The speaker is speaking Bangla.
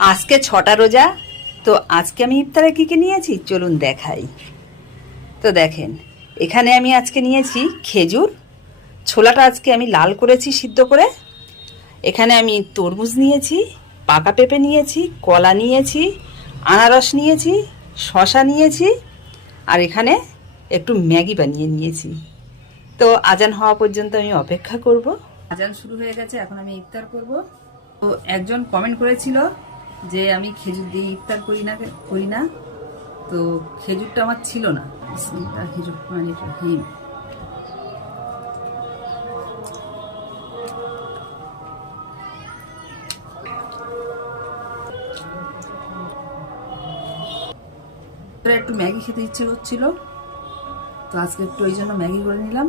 আজকে 6টা রোজা। তো আজকে আমি ইফতারে কী কী নিয়েছি চলুন দেখাই। তো দেখেন, এখানে আমি আজকে নিয়েছি খেজুর। ছোলাটা আজকে আমি লাল করেছি সিদ্ধ করে। এখানে আমি তরমুজ নিয়েছি, পাকা পেঁপে নিয়েছি, কলা নিয়েছি, আনারস নিয়েছি, শশা নিয়েছি, আর এখানে একটু ম্যাগি বানিয়ে নিয়েছি। তো আজান হওয়া পর্যন্ত আমি অপেক্ষা করব। আজান শুরু হয়ে গেছে, এখন আমি ইফতার করব। তো একজন কমেন্ট করেছিল যে আমি খেজুর দিয়ে ইফতার করি না। তো খেজুরটা আমার ছিল না। খেজুর মানে হিম। একটু ম্যাগি খেতে ইচ্ছে করছিল, তো আজকে একটু ওই জন্য ম্যাগি করে নিলাম।